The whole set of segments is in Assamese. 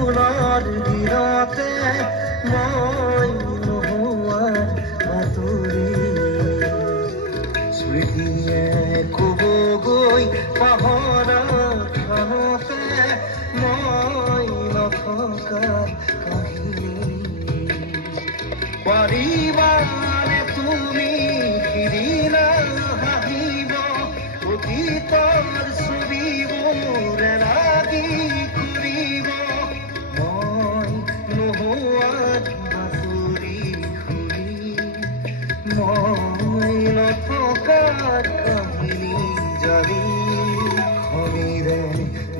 ফাগুনৰ দিনতে মই নোহোৱাৰ বাতৰি স্মৃতিয়ে কব গৈ পাহৰা ক্ষণতে মই নথকাৰ কাহিনী পাৰিবানে তুমি সিদিনা হাঁহিব অতীতৰ ছবিবোৰ লাগি কৰিব মই নোহোৱাত বাতৰি শুনি মই নথকাৰ কাহিনী জানি খনিৰে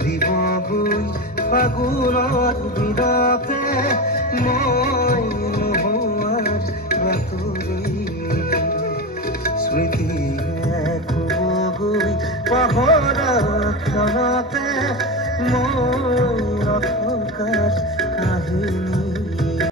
দিবগৈ ফাগুনৰ দিনতে মই নোহোৱাৰ বাতৰি স্মৃতিয়ে কবগৈ পাহৰা ক্ষণতে মই নথকাৰ কাহিনী